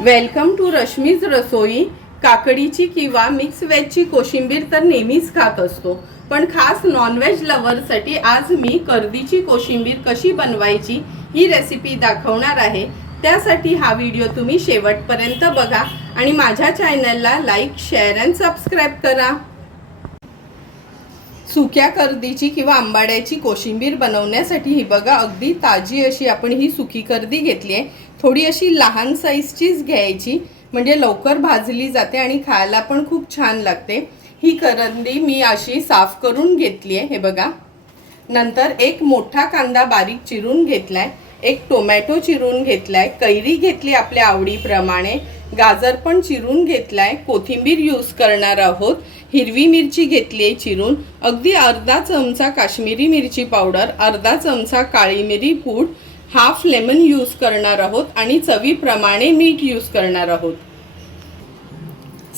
Welcome to Rashmi's Rasoi काकडीची किंवा mix व्हेजची कोशिंबीर तर नेहमीच खात असतो. पण खास नॉनव्हेज लव्हरसाठी आज मी कर्दीची कोशिंबीर कशी बनवायची ही रेसिपी दाखवणार आहे. त्यासाठी हा व्हिडिओ तुम्ही शेवटपर्यंत बघा आणि माझ्या चॅनलला लाईक शेअर अँड सबस्क्राईब करा. सुक्या कर्दीची किंवा आंबाड्याची कोशिंबीर बनवण्यासाठी ही बघा अगदी ताजी अशी आपण ही सुकी कर्दी घेतली आहे. थोडी अशी लहान साईजचीच घ्यायची म्हणजे लवकर भाजली जाते आणि खायला पण खूप छान लागते. ही करंदी मी अशी साफ करून घेतली आहे हे बघा. नंतर एक मोठा कांदा बारीक चिरून घेतलाय एक टोमॅटो चिरून घेतलाय कैरी घेतली आपल्या आवडीप्रमाणे गाजर पण चिरून घेतलाय कोथिंबीर यूज करणार आहोत हिरवी मिरची घेतली आहे चिरून अगदी अर्धा चमचा काश्मीरी मिरची पावडर अर्धा चमचा काळी मिरी पूड हाफ लेमन यूज करणार आहोत आणि चवीप्रमाणे मीठ यूज करणार आहोत.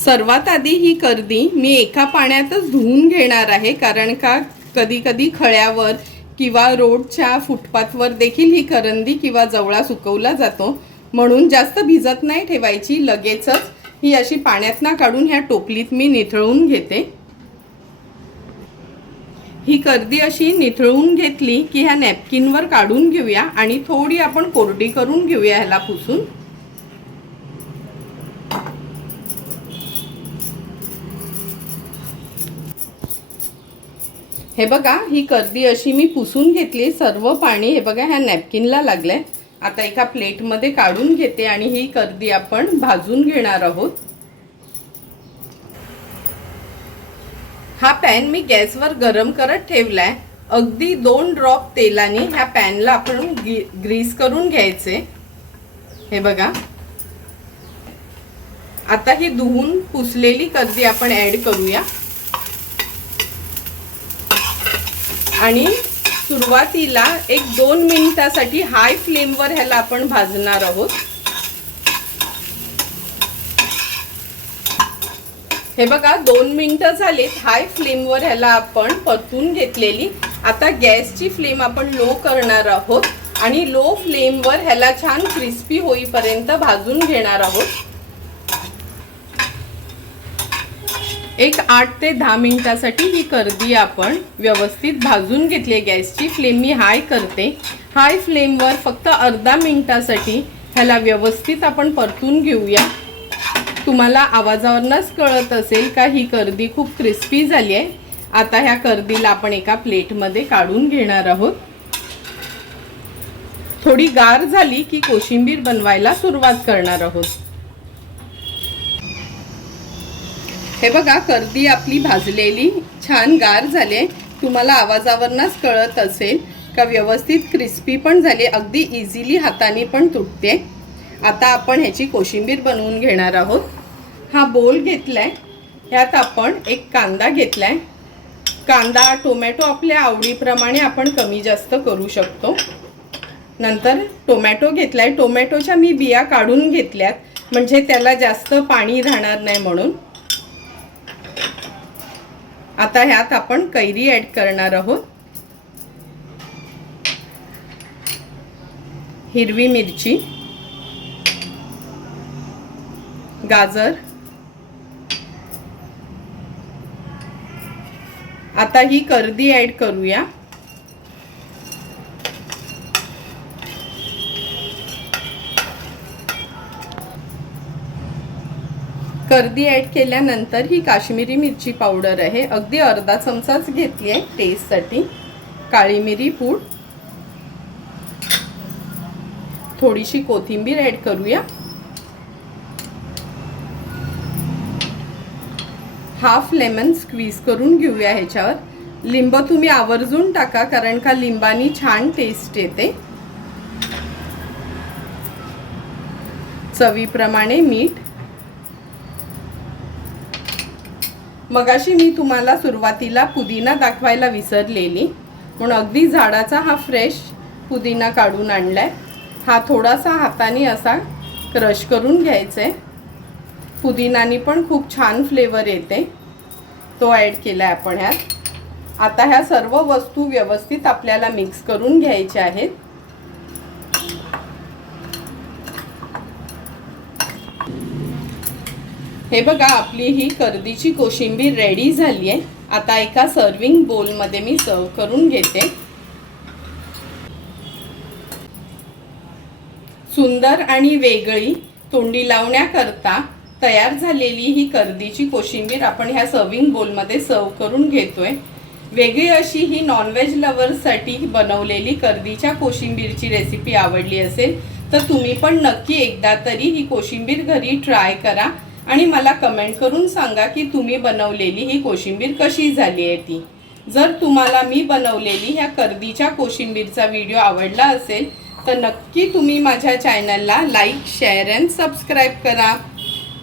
सर्वात आधी ही कर्दी मी एका पाण्यातच धुवून घेणार आहे कारण का कधी कधी खळ्यावर किंवा रोडच्या फुटपाथवर देखील ही करंदी किंवा जवळा सुकवला जातो. म्हणून जास्त भिजत नाही ठेवायची लगेचच ही अशी पाण्यातना काढून ह्या टोपलीत मी निथळून घेते. ही कर्दी अशी निथळून घेतली की ह्या नॅपकिनवर काढून घेऊया आणि थोडी आपण कोरडी करून घेऊया ह्याला पुसून. हे बघा ही कर्दी अशी मी पुसून घेतली सर्व पाणी हे बघा ह्या नॅपकिनला लागलंय. आता एका प्लेटमध्ये काढून घेते आणि ही कर्दी आपण भाजून घेणार आहोत. हा पॅन मी गॅसवर गरम करत ठेवलाय. अगदी दोन ड्रॉप तेलाने ह्या पॅनला आपण ग्रीस करून घ्यायचे. हे बघा. आता ही धुवून पुसलेली कर्दी आपण ऍड करूया. आणि सुरुवातीला एक दोन मिनिटासाठी हाय फ्लेमवर ह्याला आपण भाजणार आहोत. हे बघा दोन मिनिटं झालीत. हाय फ्लेमवर ह्याला आपण परतून घेतलेली. आता गॅसची फ्लेम आपण लो करणार आहोत आणि लो फ्लेमवर ह्याला छान क्रिस्पी होईपर्यंत भाजून घेणार आहोत. एक आठ ते दहा मिनिटासाठी ही कर्दी आपण व्यवस्थित भाजून घेतली आहे. गॅसची फ्लेम मी हाय करते. हाय फ्लेमवर फक्त अर्धा मिनिटासाठी ह्याला व्यवस्थित आपण परतून घेऊया. तुम्हाला आवाजावरनंच कळत असेल का ही कर्दी खूप क्रिस्पी झाली आहे. आता ह्या कर्दीला आपण एका प्लेटमध्ये काढून घेणार आहोत. थोडी गार झाली की कोशिंबीर बनवायला सुरुवात करणार आहोत. हे बघा कर्दी आपली भाजलेली छान गार झाली तुम्हाला आवाजावरनंच कळत असेल का व्यवस्थित क्रिस्पी पण झाली अगदी इझिली हाताने पण तुटते. आता आपण ह्याची कोशिंबीर बनवून घेणार आहोत. हा बोल घेतलाय. ह्यात आपण एक कांदा घेतलाय. कांदा टोमॅटो आपल्या आवडीप्रमाणे आपण कमी जास्त करू शकतो. नंतर टोमॅटो घेतला आहे टोमॅटोच्या मी बिया काढून घेतल्यात. म्हणजे त्याला जास्त पाणी राहणार नाही म्हणून. आता ह्यात आपण कैरी ऍड करणार आहोत. हिरवी मिरची. गाजर. आता ही कर्दी ऍड करूया. कर्दी ॲड केल्यानंतर ही काश्मीरी मिरची पावडर आहे. अगदी अर्धा चमचाच घेतली आहे टेस्टसाठी काळी मिरी पूड. थोडीशी कोथिंबीर ॲड करूया. हाफ लेमन स्क्वीज करून घेऊया ह्याच्यावर. लिंब तुम्ही आवर्जून टाका कारण का लिंबानी छान टेस्ट येते. चवीप्रमाणे मीठ. मगाशी मी तुम्हाला सुरुवातीला पुदिना दाखवायला विसरलेली म्हणून अगदी झाडाचा हा फ्रेश पुदिना काढून आणलाय. हा थोडासा हाताने असा क्रश करून घ्यायचा आहे पुदिनानी पण खूप छान फ्लेवर येते. तो ॲड केला आहे आपण ह्यात. आता ह्या सर्व वस्तू व्यवस्थित आपल्याला मिक्स करून घ्यायच्या आहेत. हे बघा आपली ही कर्दीची कोशिंबीर रेडी झाली आहे. आता एका सर्विंग बोलमध्ये मी सर्व करून घेते. सुंदर आणि वेगळी तोंडी लावण्याकरता तयार झालेली ही कर्दीची कोशिंबीर आपण ह्या सर्विंग बोलमध्ये सर्व करून घेतोय. वेगळी अशी ही नॉनव्हेज लवर्ससाठी बनवलेली कर्दीच्या कोशिंबीरची रेसिपी आवडली असेल तर तुम्ही पण नक्की एकदा तरी ही कोशिंबीर घरी ट्राय करा आणि मला कमेंट करून सांगा की तुम्ही बनवलेली ही कोशिंबीर कशी झाली आहे ती. जर तुम्हाला मी बनवलेली ह्या कर्दीच्या कोशिंबीरचा व्हिडिओ आवडला असेल तर नक्की तुम्ही माझ्या चॅनलला लाईक शेअर अँड सबस्क्राईब करा.